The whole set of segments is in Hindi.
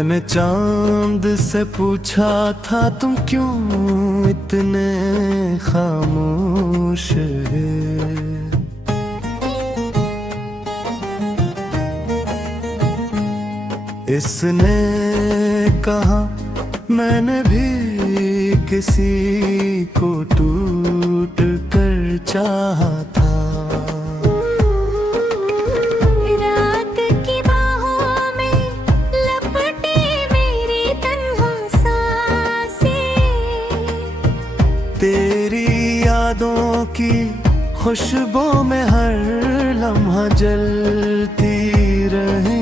मैंने चांद से पूछा था तुम क्यों इतने खामोश है। इसने कहा मैंने भी किसी को टूट कर चाहा था। रात की बाहों में लपटे मेरी तन्हा सांसें, तेरी यादों की खुशबू में हर लम्हा जलती रही।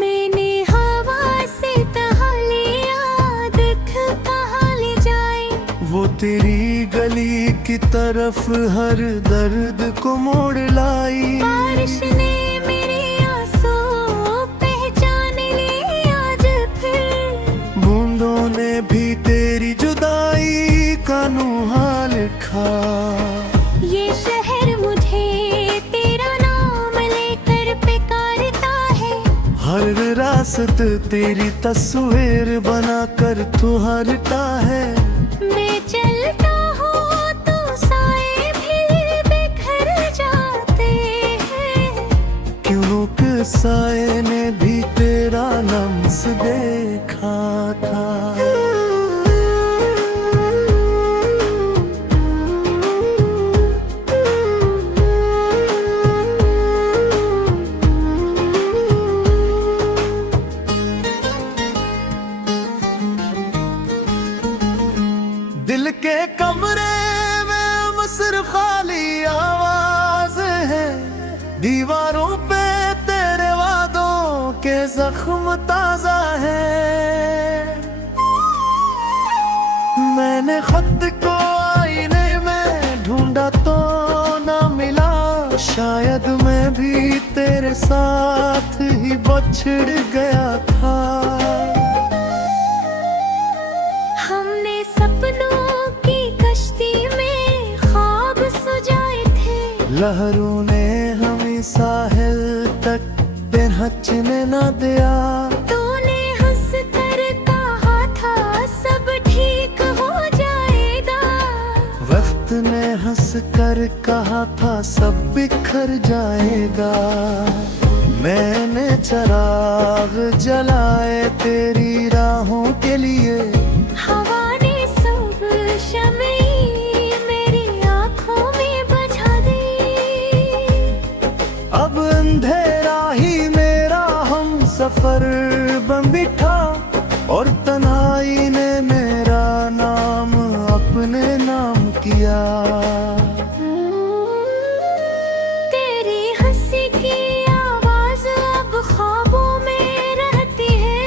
मैंने हवा से कहा लिया देख कहाँ ले जाए, वो तेरी गली की तरफ हर दर्द को मोड़ लाई। बारिश ने मेरे आंसू पहचान लिए आज फिर, बूंदों ने भी तेरी जुदाई का नुहा लिखा। ये शहर मुझे तेरा नाम लेकर पुकारता है। हर रास्त तेरी तस्वीर बनाकर तू हरता है। मैं चलता हूँ तो साए भी बिखर जाते हैं, क्यों कि साए ने भी तेरा लम्स देखा था। दिल के कमरे में अब सिर्फ खाली आवाज है। दीवारों पे तेरे वादों के जख्म ताजा है। मैंने खुद को आईने में ढूंढा तो ना मिला, शायद मैं भी तेरे साथ ही बछड़ गया था। हमने सपनों की कश्ती में ख्वाब सजाए थे, लहरों ने हमें साहिल तक पहुंचने न दिया। तूने हंस कर कहा था सब ठीक हो जाएगा, वक्त ने हंस कर कहा था सब बिखर जाएगा। मैंने चिराग जलाए तेरी राहों के लिए, हवा ने सब शमई मेरी आँखों में बुझा दी। अब अंधेरा ही मेरा हम सफर बन बिठा, और तन्हाई ने मेरा नाम अपने नाम किया। तेरी हंसी की आवाज अब ख्वाबों में रहती है,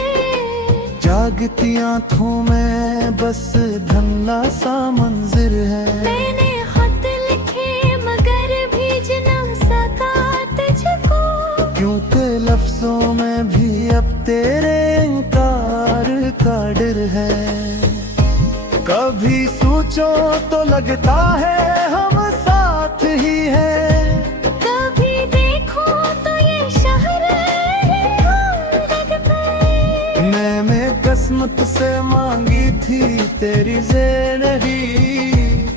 जागती आंखों में बस धुंधला सा मंजिर है। मैंने खत लिखे मगर भेज न सका तुझको, क्योंकि लफ्जों में भी अब तेरे इनकार का डर है। कभी सोचो तो लगता है हम साथ ही हैं, कभी देखो तो ये शहर है लगता है। मैंने किस्मत से मांगी थी तेरी ज़िंदगी,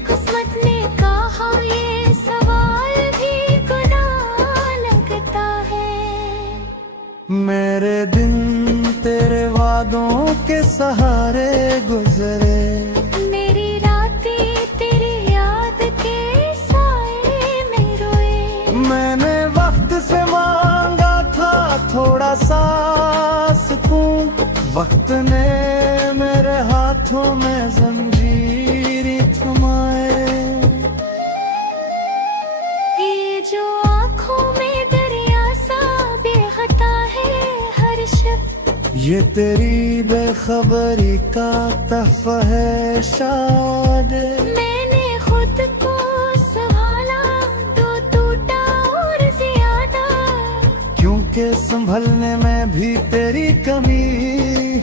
किस्मत ने कहा ये सवाल भी गुनाह लगता है। मेरे दिन तेरे वादों के सहारे गुजरे, मेरी रातें तेरी याद के साए में रोए। मैंने वक्त से मांगा था थोड़ा सा सुकून, वक्त ने मेरे हाथों में जंजीरें थमाए। ये जो आँखों में दरिया सा बेखता है हर शब्द, ये तेरी बेखबरी का तहफा है शायद। मैंने खुद को संभाला तो टूटा और ज्यादा, क्योंकि संभलने में भी तेरी कमी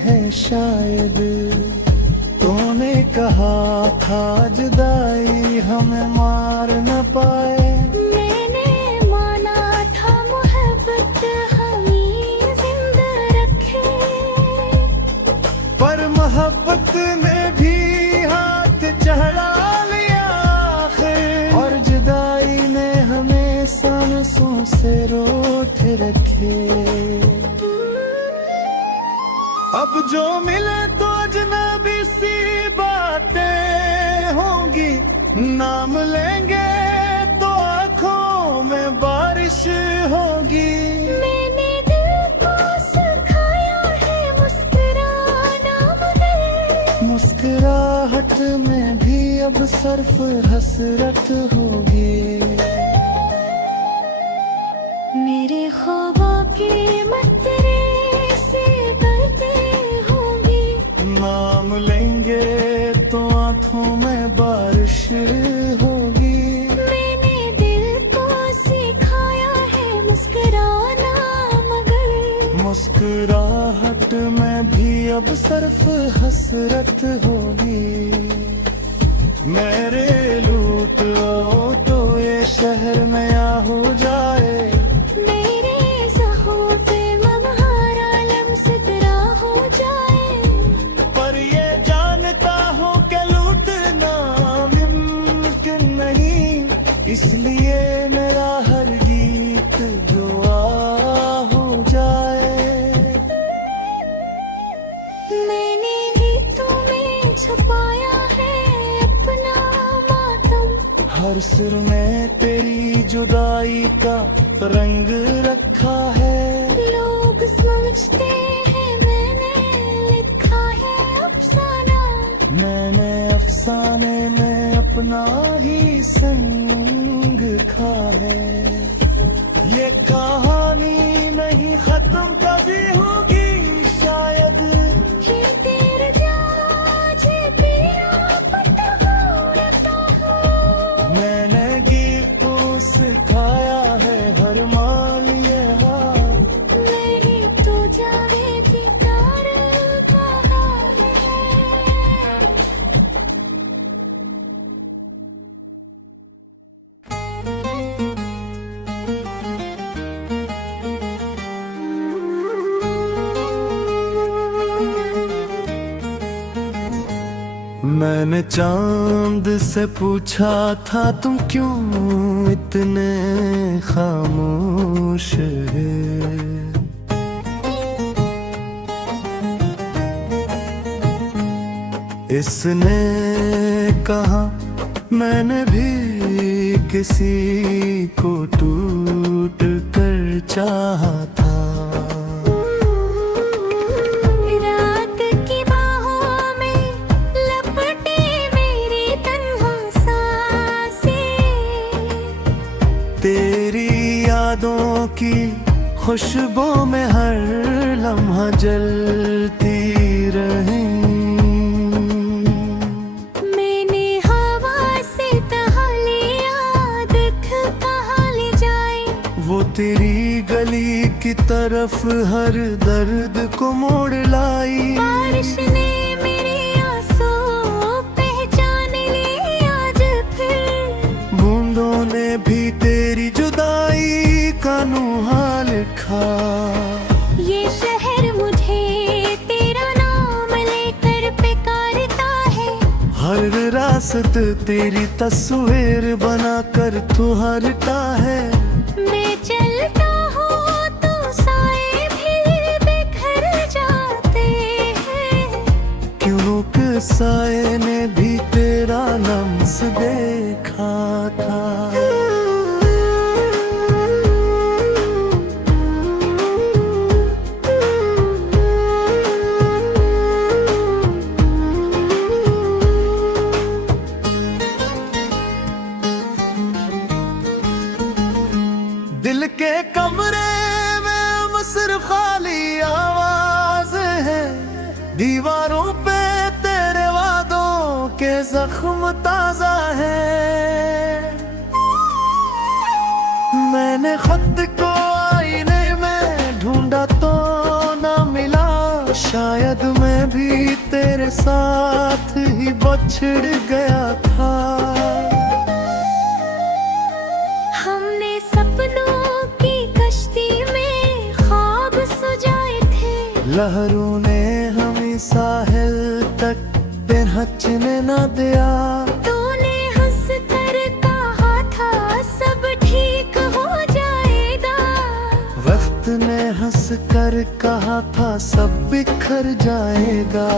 है शायद। तूने कहा था जुदाई हमें मार न पाए, मैंने माना था मोहब्बत हमें जिंदा और मोहब्बत ने भी हाथ चढ़ा लिया आखिर, और जुदाई ने हमें सांसों से रोक रखे। अब जो मिले तो अजनबी सी बातें होंगी, नाम लेंगे तो आंखों में बारिश होगी। मैंने दिल को सिखाया है मुस्कुराना, मगर मुस्कुराहट में भी अब सिर्फ हसरत होगी। मेरे ख्वाबों के मतरे से करते होंगी, नाम लेंगे तो आंखों में बारिश होगी। मैंने दिल को सिखाया है मुस्कुराना, मगर मुस्कुराहट में भी अब सिर्फ हसरत होगी। मेरे लूट आओ तो ये शहर नया हो जाए, मेरे ज़ख्मों पे मबहर आलम सितरा हो जाए। पर ये जानता हूँ कि लूटना मुमकिन नहीं, इसलिए मेरा हर गीत दुआ हो जाए। मैंने गीतों में छुपाया है अपना मातम, हर सुर में तेरी जुदाई का रंग रखा है। लोग समझते हैं मैंने लिखा है अफसाना, मैंने अफसाने में अपना ही संग खा है। ये कहानी नहीं खत्म कभी होगी शायद, ये तेरे जाजे पिया पता हो। मैंने गीत को सिखाया है हर मान ये हाल। मेरी तो जावेदी प्यार कहा है। मैंने चांद से पूछा था तुम क्यों इतने खामोश है। इसने कहा मैंने भी किसी को टूट कर चाहा था। रात की बाहों में लपटे मेरी तन्हा सांसें, तेरी यादों की खुशबू में हर लम्हा जलती रही। मैंने हवा से कहा लिया देख कहाँ ले जाए, वो तेरी गली की तरफ हर दर्द को मोड़ लाई। बारिश ने मेरे आंसू पहचान लिए आज फिर, बूंदों ने भी तेरी जुदाई का नुहा लिखा। ये शहर मुझे तेरा नाम लेकर पुकारता है। हर रास्त तेरी तस्वीर बनाकर तू हरता है। मैं चलता हूँ तो साए भी बिखर जाते हैं, क्यों कि साए ने भी तेरा लम्स देखा था। दिल के कमरे में अब सिर्फ खाली आवाज है, दीवारों पे तेरे वादों के जख्म ताजा है। मैंने खत को आईने में ढूंढा तो ना मिला, शायद मैं भी तेरे साथ ही बछड़ गया था। हमने सपनों की कश्ती में ख्वाब सजाए थे, लहरों ने हमें साहिल तक फिर हंसने न दिया। तूने हंस कर कहा था सब ठीक हो जाएगा। वक्त ने हंस कर कहा था सब बिखर जाएगा।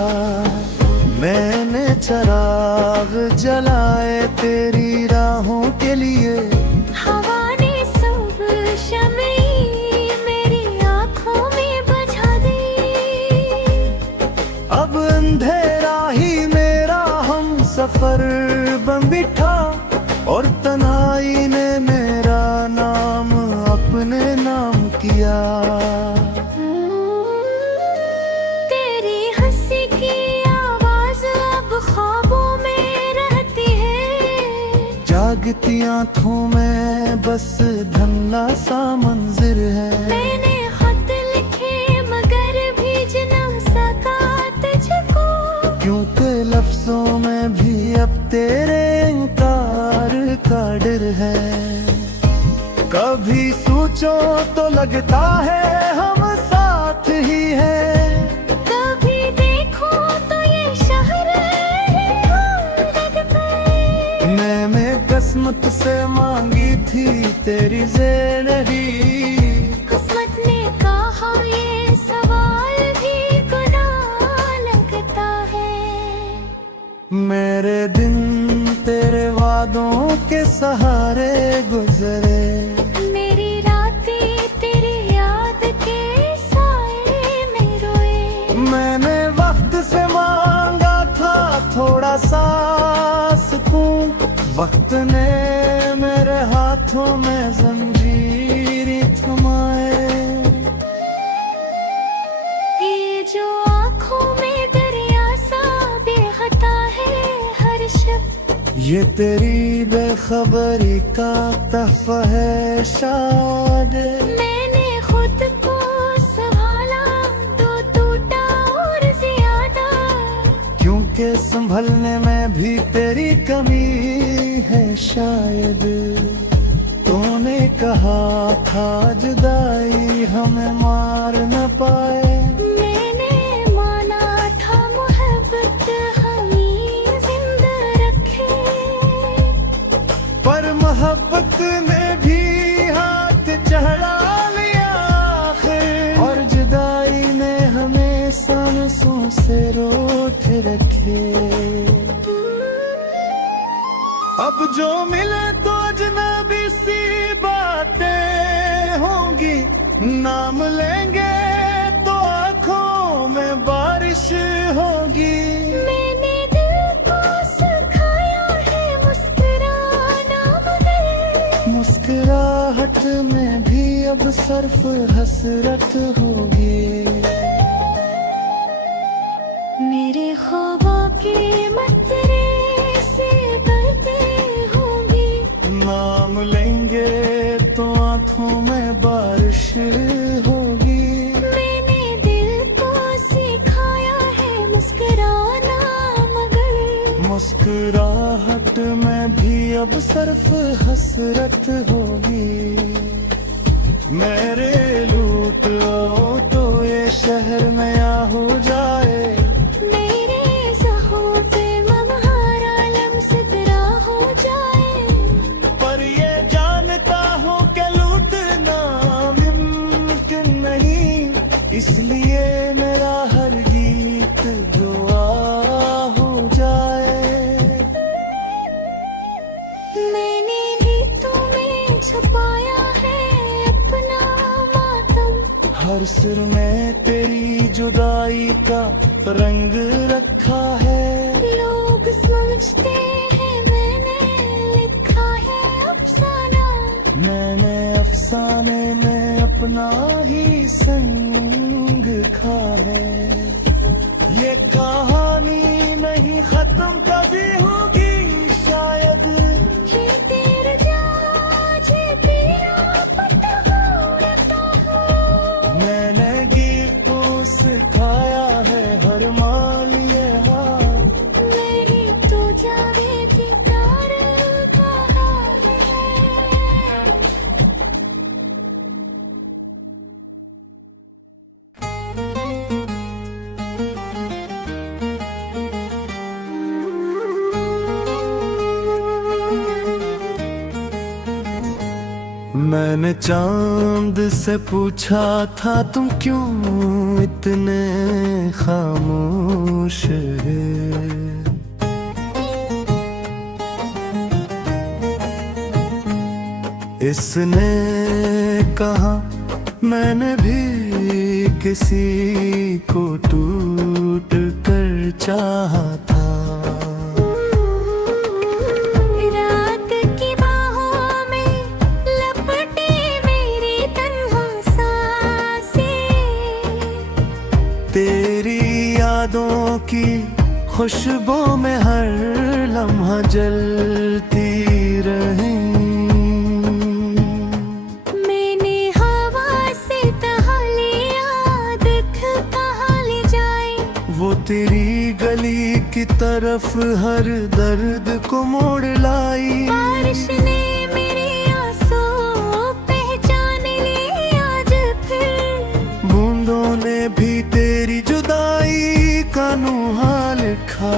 मैंने चिराग जलाए तेरी राहों के लिए। हवा ने सब शमई मेरी आँखों में बुझा दी। अब अंधेरा ही मेरा हम सफर बन बिठा और तन्हाई ने मेरा नाम अपने नाम किया। तेरी हंसी की आवाज अब ख्वाबों में रहती है। जागती आँखों में बस धुंधला सा मंजिर है। मैंने खत लिखे मगर भेज न सका तुझको। क्योंकि लफ्जों में भी अब तेरे इनकार का डर है। कभी सोचो तो लगता है हम साथ ही हैं। कभी देखो तो ये शहर लगता है। मैंने किस्मत से मांगी थी तेरी ज़िंदगी। किस्मत ने कहा ये सवाल भी गुनाह लगता है। मेरे दिन तेरे वादों के सहारे गुजरे। मेरी रातें तेरी याद के साए में रोए। मैंने वक्त से मांगा था थोड़ा सा सुकून। वक्त ने मेरे हाथों में जंजीरें थमाए। ये जो आँखों में दरिया सा बेहता है हर शब्द। ये तेरी बेखबरी का तहफा है शायद। मैंने खुद को संभाला तो टूटा और ज्यादा। क्योंकि संभलने में भी तेरी कमी है शायद। तूने कहा था जुदाई हमें मार न पाए। मैंने माना था मोहब्बत हमें जिंदा रखे। पर मोहब्बत ने भी हाथ चढ़ा लिया आखिर। और जुदाई ने हमें सांसों से रोक रखे। अब जो मिले तो अजनबी सी बातें होंगी। नाम लेंगे तो आंखों में बारिश होगी। मैंने दिल को सिखाया है मुस्कुराना मगर। मुस्कुराहट में भी अब सिर्फ हसरत होगी। मेरे ख्वाबों के मतरे से गलते होंगी। नाम लेंगे तो आंखों में बारिश होगी। मैंने दिल को सिखाया है मुस्कुराना मगर। मुस्कुराहट में भी अब सिर्फ हसरत होगी। मेरे लूट आओ तो ये शहर नया हो जाए। मेरे ज़ख्मों पे मबहारा लम्सतरा हो जाए। पर ये जानता हूँ कि लूटना मुमकिन नहीं। इसलिए मेरा हर गीत दुआ हो जाए। मैंने गीतों में छुपाया है अपना मातम। हर सुर में तेरी जुदाई का रंग रखा है। लोग समझते हैं मैंने लिखा है अफसाना। मैंने अफसाने में अपना ही संग खा है। ये कहानी नहीं खत्म कभी होगी शायद। ये तेरे जाजे पिया पता होता हो। मैंने गीतों सिखाया है हर मान ये हाल। मेरी तो जावे की कार का हाल है। मैंने चांद से पूछा था तुम क्यों इतने खामोश है। इसने कहा मैंने भी किसी को टूट कर चाहा था। रात की बाहों में लपटे मेरी तन्हा सांसें, तेरी यादों की खुशबू में हर लम्हा जलती रही। मैंने हवा से कहा लिया दुख कहाँ ले जाए, वो तेरी गली की तरफ हर दर्द को मोड़ लाई। बारिश ने मेरे आंसू पहचान लिए आज फिर, बूंदों ने भी तेरी जुदाई का नुहा लिखा।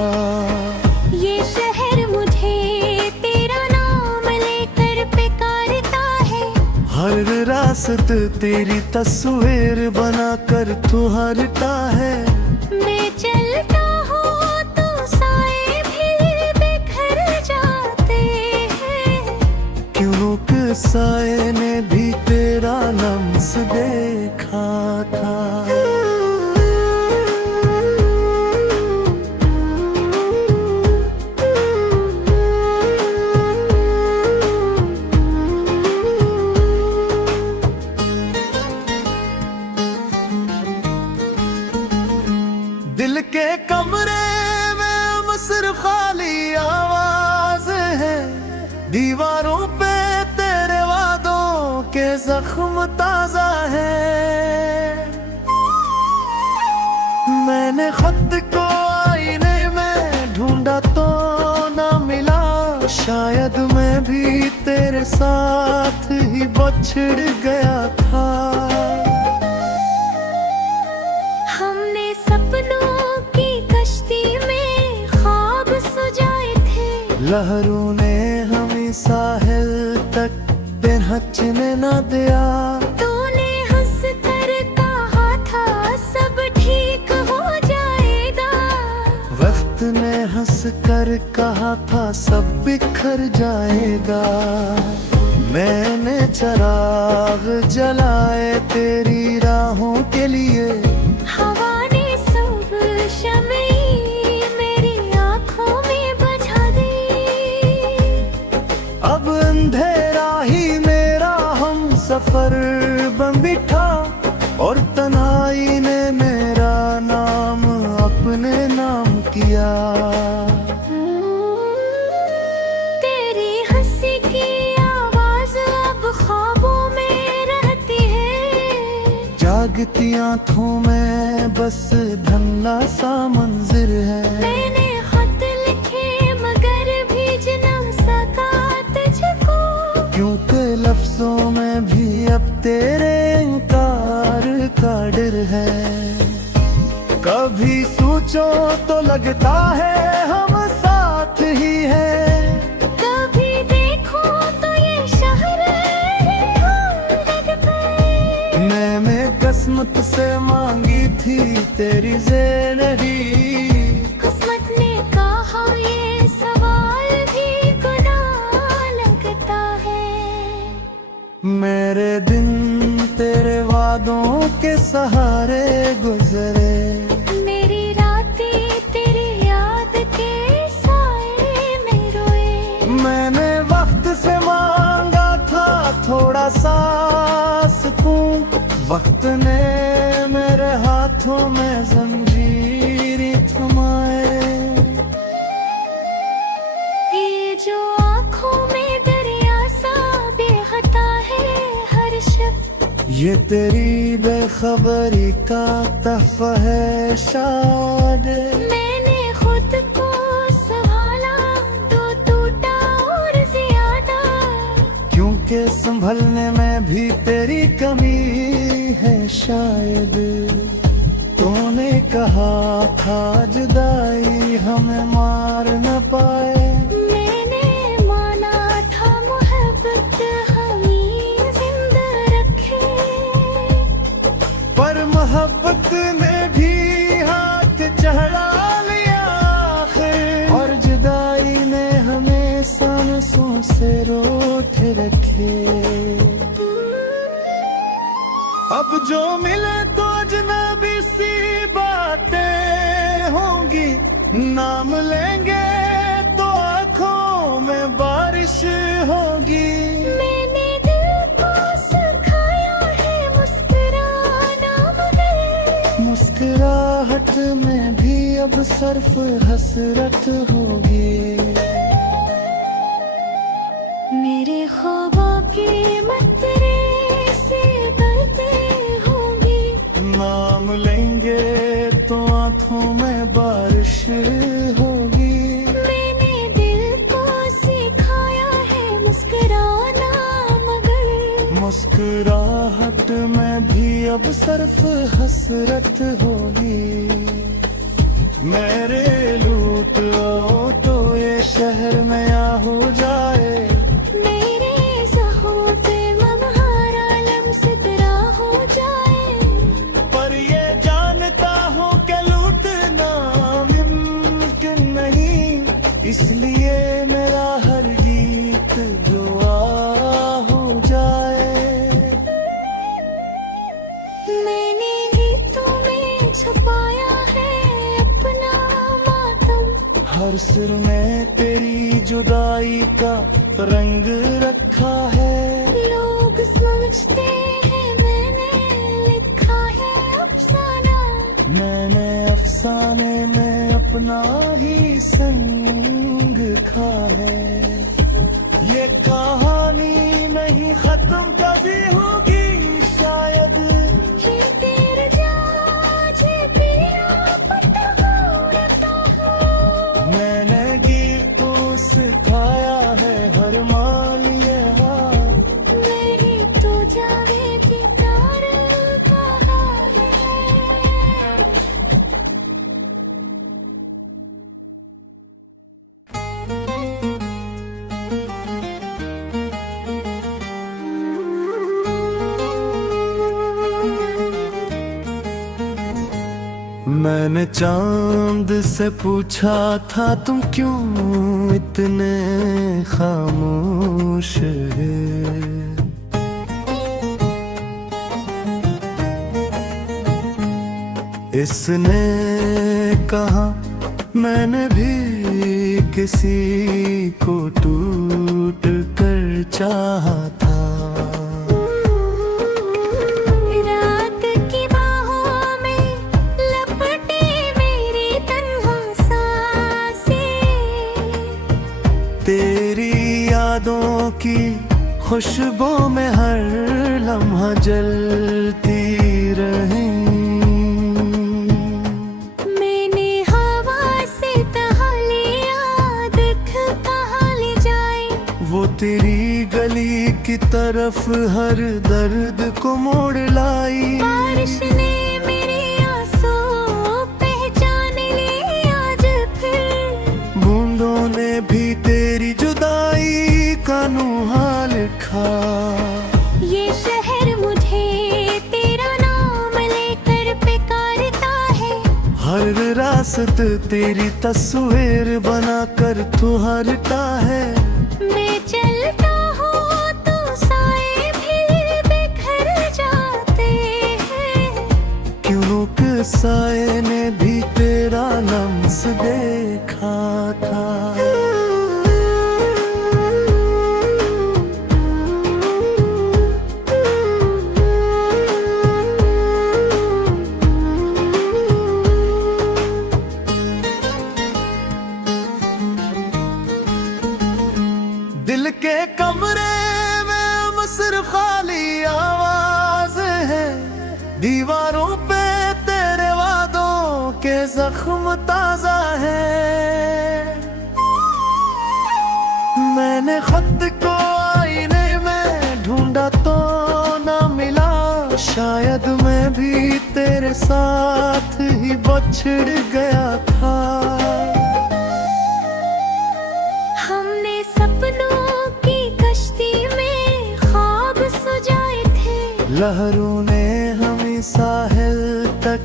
ये शहर मुझे तेरा नाम लेकर पुकारता है। हर रास्त तेरी तस्वीर बनाकर तू हरता है। मैं चलता हूँ तो साए भी बिखर जाते हैं, क्यों कि साए ने भी तेरा लम्स देखा था। दिल के कमरे में अब सिर्फ खाली आवाज है। दीवारों पे तेरे वादों के जख्म ताजा है। मैंने खत को आईने में ढूंढा तो ना मिला, शायद मैं भी तेरे साथ ही बछड़ गया था। हमने सपनों की कश्ती में ख्वाब सजाए थे, लहरों ने हमें साहिल तक पहुंचने न दिया। तूने हंस कर कहा था सब ठीक हो जाएगा, वक्त ने हंस कर कहा था सब बिखर जाएगा। मैंने चिराग जलाए तेरी राहों के लिए, हवा ने सब शमई मेरी आँखों में बुझा दी। अब अंधेरा ही मेरा हम सफर बन बिठा, और तन्हाई ने मेरा नाम अपने नाम किया। तेरी हंसी की आवाज अब ख्वाबों में रहती है, जागती आंखों में बस धुंधला सा मंजिर है। मैंने खत लिखे मगर भेज न सका तुझको, क्योंकि लफ्जों में भी अब तेरे इनकार का डर है। कभी सोचो तो लगता है हम साथ ही हैं, कभी देखो तो ये शहर लगता है। मैंने किस्मत से मांगी थी तेरी ज़िंदगी, किस्मत ने कहा ये सवाल भी गुनाह लगता है। मेरे दिन तेरे वादों के सहारे गुजरे, मेरी रातें तेरी याद के साए में रोए। मैंने वक्त से मांगा था थोड़ा सा सुकून, वक्त ने मेरे हाथों में जंजीर थमाए। ये जो आँखों में दरिया सा बेहता है हर शब्द, ये तेरी बेखबरी का तहफा है शायद। मैंने खुद को संभाला तो टूटा और ज्यादा, क्योंकि संभलने में भी तेरी कमी है शायद। तूने कहा था जुदाई हमें मार न पाए, मैंने माना था मोहब्बत हमें आंखों से रोक रखे। अब जो मिले तो अजनबी सी बातें होंगी, नाम लेंगे तो आंखों में बारिश होगी। मैंने दिल को सिखाया है मुस्कुराना, मगर मुस्कुराहट में भी अब सिर्फ हसरत होगी। मेरे ख्वाबों के मतरे से करते होंगे, नाम लेंगे तो आंखों में बारिश होगी। मैंने दिल को सिखाया है मुस्कुराना, मगर मुस्कुराहट में भी अब सिर्फ हसरत होगी। मेरे लूट आओ तो ये शहर नया हो जाए, मेरे ज़ख्मों पे मबहर आलम सितरा हो जाए। पर ये जानता हूँ कि लूटना मुमकिन नहीं, इसलिए मेरा हर गीत दुआ हो जाए। मैंने गीतों में छुपाया है अपना मातम, हर सिर में तेरी जुदाई का रंग रखा है। लोग समझते हैं मैंने लिखा है अफसाना, मैंने अफसाने में अपना ही संग खा है। ये कहानी नहीं खत्म कभी होगी शायद, ये तेरे जाजे पिया पता हो रता हो। मैंने गीतों सिखाया है हर मान ये हाल, मेरी तो जावे की तार कहा है। मैंने चांद से पूछा था तुम क्यों इतने खामोश है। इसने कहा मैंने भी किसी को टूट कर चाहा था। रात की बाहों में लपटे मेरी तन्हा सांसें, तेरी यादों की खुशबू में हर लम्हा जलती रही। मैंने हवा से तहा लिया, देख कहाँ ले जाए। वो तेरी गली की तरफ हर दर्द को मोड़ लाई। बारिश ने मेरे आंसू पहचान लिए आज फिर, बूंदों ने भी तेरी जुदाई का नुहा लिखा। ये शहर मुझे तेरा नाम लेकर पुकारता है। हर रास्त तेरी तस्वीर बनाकर तू हरता है। मैं चलता हूँ तो साए भी बिखर जाते हैं, क्यों कि साए ने भी तेरा लम्स देखा था। दिल के कमरे में अब सिर्फ खाली आवाज है, दीवारों पे तेरे वादों के जख्म ताजा है। मैंने खत को आईने में ढूंढा तो ना मिला, शायद मैं भी तेरे साथ ही बछड़ गया था। हमने सपनों की कश्ती में ख्वाब सजाए थे, लहरों ने हमें साहिल तक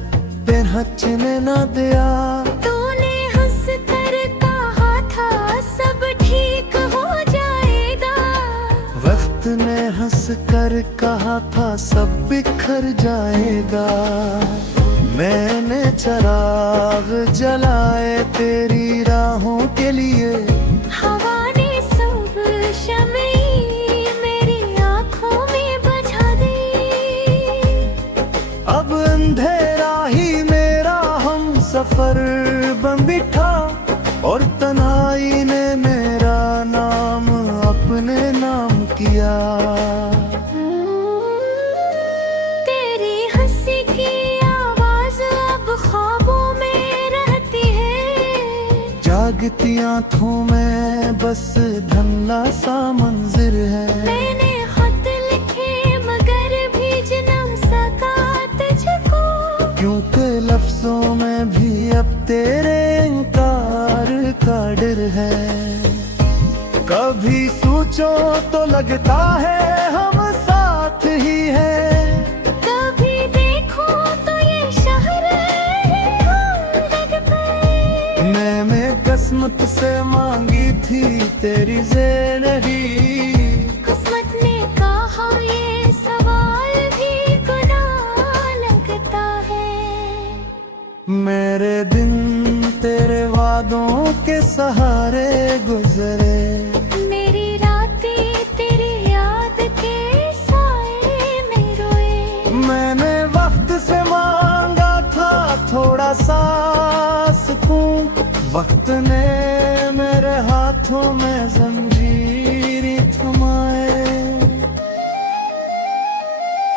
पहुंचने न दिया। तूने हंस कर कहा था सब ठीक हो जाएगा, हंस कर कहा था सब बिखर जाएगा, मैंने चिराग जलाए तेरी राहों के लिए। हवा ने सब शमई मेरी आँखों में बुझा दी। अब अंधेरा ही मेरा हम सफर बन बिठा, और तन्हाई ने मेरा नाम अपने नाम किया। तेरी हंसी की आवाज अब ख्वाबों में रहती है, जागती आँखों में बस धुंधला सा मंजिर है। मैंने खत लिखे मगर भेज न सका तुझको, क्योंकि लफ्जों में भी अब तेरे इनकार का डर है। कभी सोचो तो लगता है हम साथ ही हैं, कभी देखो तो ये शहर है लग पे। मैंने किस्मत से मांगी थी तेरी ज़िंदगी, किस्मत ने कहा ये सवाल भी गुनाह लगता है। मेरे दिन तेरे वादों के सहारे गुजरे, मेरी रातें तेरी याद के साए में रोए। मैंने वक्त से मांगा था थोड़ा सा सुकून, वक्त ने मेरे हाथों में जंजीर थमाए।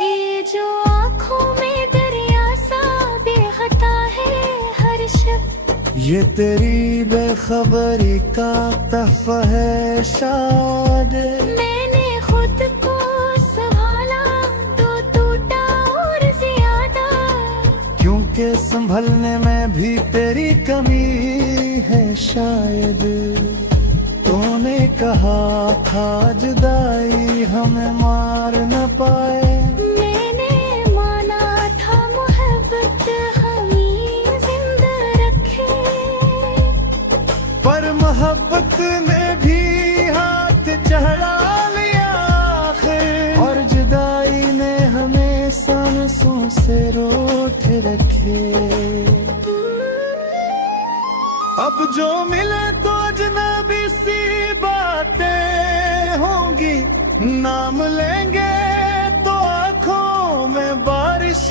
ये जो आँखों में दरिया सा बेहता है हर शब्द, ये तेरी बेखबरी का तहफा है शायद। मैंने खुद को संभाला तो टूटा और ज्यादा, क्योंकि संभलने में भी तेरी कमी है शायद। तूने कहा था जुदाई हमें मार न पाए, मैंने माना था मोहब्बत हमें जिंदा रखे। पर मोहब्बत ने भी हाथ चढ़ा लिया आखिर, और जुदाई ने हमें सांसों से रोक रखे। अब जो मिले तो अजनबी सी बातें होंगी, नाम लेंगे तो आंखों में बारिश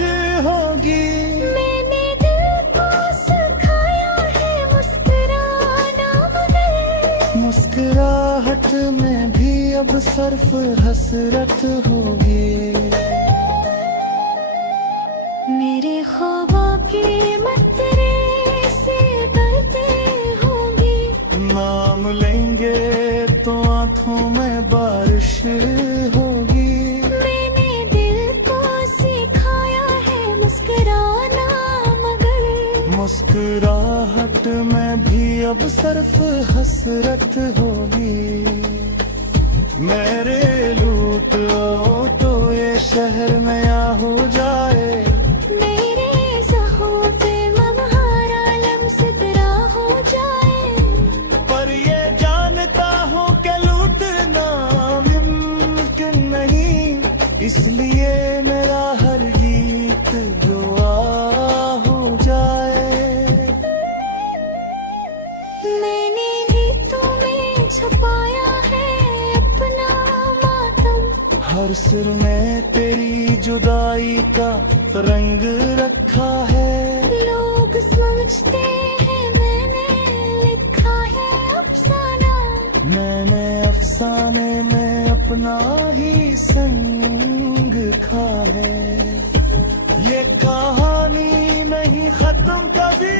होगी। मैंने दिल को सिखाया है मुस्कुराना मगर, मुस्कुराहट में भी अब सिर्फ हसरत होगी। मेरे ख्वाबों के मतरे से डरते होंगे, नाम लेंगे तो आंखों में बारिश होगी। मैंने दिल को सिखाया है मुस्कुराना मगर, मुस्कुराहट में भी अब सिर्फ हसरत होगी। मेरे लूट ओ तो ये शहर नया हो जाए, मेरे ज़ख्मों पे मबहारा लम्सतरा हो जाए। पर ये जानता हूँ कि लूटना मुमकिन नहीं, इसलिए मेरा हर गीत दुआ हो जाए। मैंने गीतों में छुपाया है अपना मातम, हर सिर में तेरी जुदाई का रंग रखा है। लोग समझते हैं मैंने लिखा है अफसाना, मैंने अफसाने में अपना ही संग खा है। ये कहानी नहीं खत्म कभी